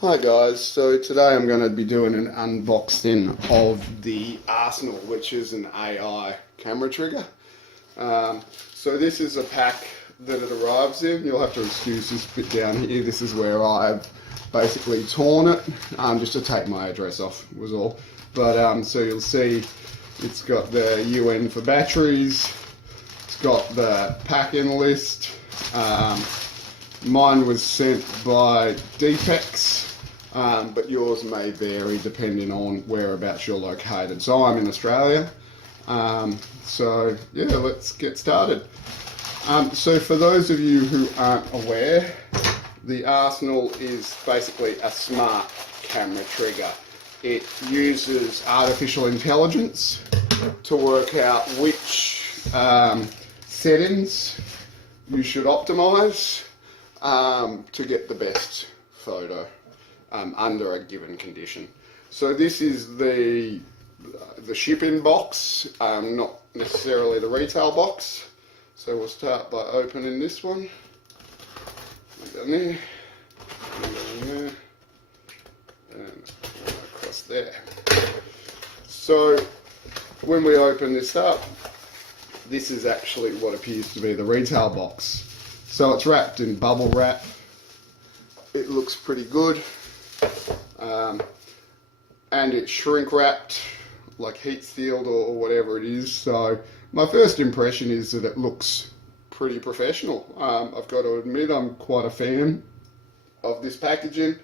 Hi guys, so today I'm going to be doing an unboxing of the Arsenal, which is an AI camera trigger. So this is a pack that it arrives in. You'll have to excuse this bit down here. This is where I've basically torn it, just to take my address off was all. But so you'll see it's got the UN for batteries, it's got the pack-in list. Mine was sent by Depex. But yours may vary depending on whereabouts you're located. So I'm in Australia. So yeah, let's get started. So for those of you who aren't aware, the Arsenal is basically a smart camera trigger. It uses artificial intelligence to work out which settings you should optimize to get the best photo. Under a given condition. So this is the shipping box, not necessarily the retail box. So we'll start by opening this one. Down there, and across there. So when we open this up, this is actually what appears to be the retail box. So it's wrapped in bubble wrap. It looks pretty good. And it's shrink wrapped, like heat sealed or whatever it is. So my first impression is that it looks pretty professional. I've got to admit I'm quite a fan of this packaging.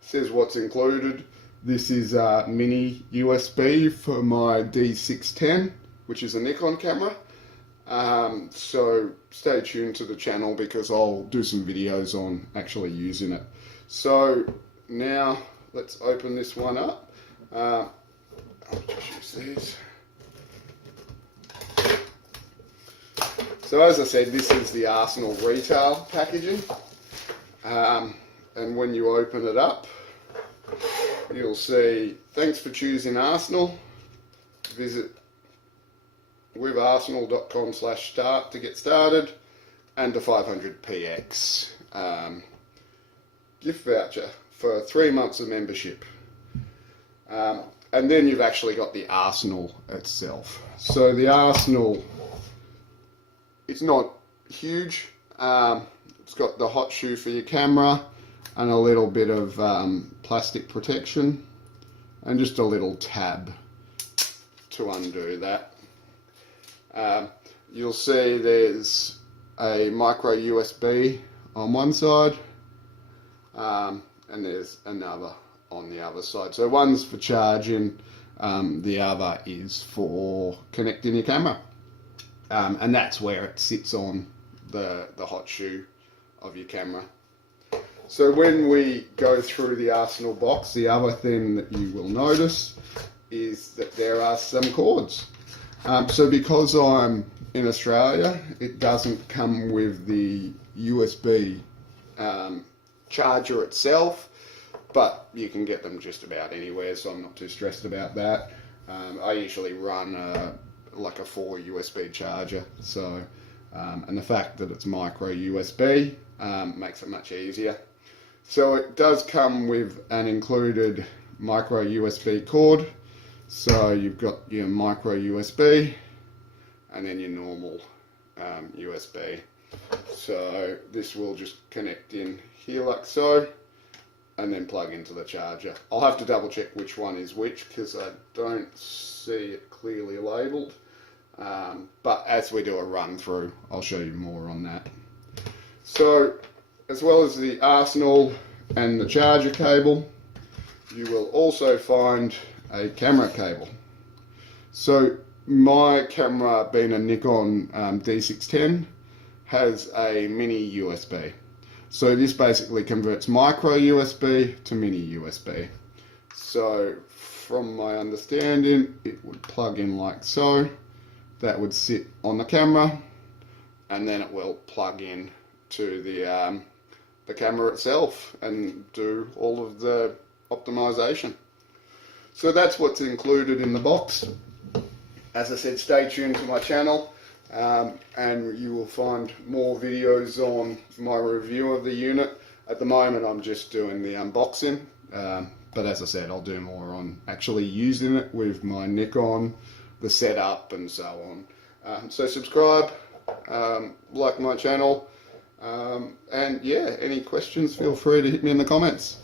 Says what's included. This is a mini USB for my D610, which is a Nikon camera. So stay tuned to the channel because I'll do some videos on actually using it. So now let's open this one up. I'll just use these. So as I said, this is the Arsenal retail packaging. And when you open it up, you'll see, thanks for choosing Arsenal. Visit witharsenal.com/start to get started, and a 500px gift voucher for 3 months of membership. And then you've actually got the Arsenal itself. So the Arsenal, it's not huge. It's got the hot shoe for your camera and a little bit of plastic protection and just a little tab to undo that. You'll see there's a micro USB on one side, and there's another on the other side. So one's for charging, the other is for connecting your camera, and that's where it sits on the hot shoe of your camera. So when we go through the Arsenal box, the other thing that you will notice is that there are some cords. So because I'm in Australia, it doesn't come with the USB charger itself, but you can get them just about anywhere, so I'm not too stressed about that. I usually run like a 4 USB charger, so and the fact that it's micro USB makes it much easier. So it does come with an included micro USB cord. So you've got your micro USB and then your normal USB. So this will just connect in here like so, and then plug into the charger. I'll have to double check which one is which because I don't see it clearly labelled. But as we do a run through, I'll show you more on that. So as well as the Arsenal and the charger cable, you will also find a camera cable. So my camera, being a Nikon D610, has a mini USB. So this basically converts micro USB to mini USB. So from my understanding, it would plug in like so. That would sit on the camera, and then it will plug in to the camera itself and do all of the optimization. So that's what's included in the box. As I said, stay tuned to my channel. and you will find more videos on my review of the unit. At the moment, I'm just doing the unboxing, but as I said, I'll do more on actually using it with my Nikon, the setup, and so on. So subscribe, like my channel, and yeah, any questions, feel free to hit me in the comments.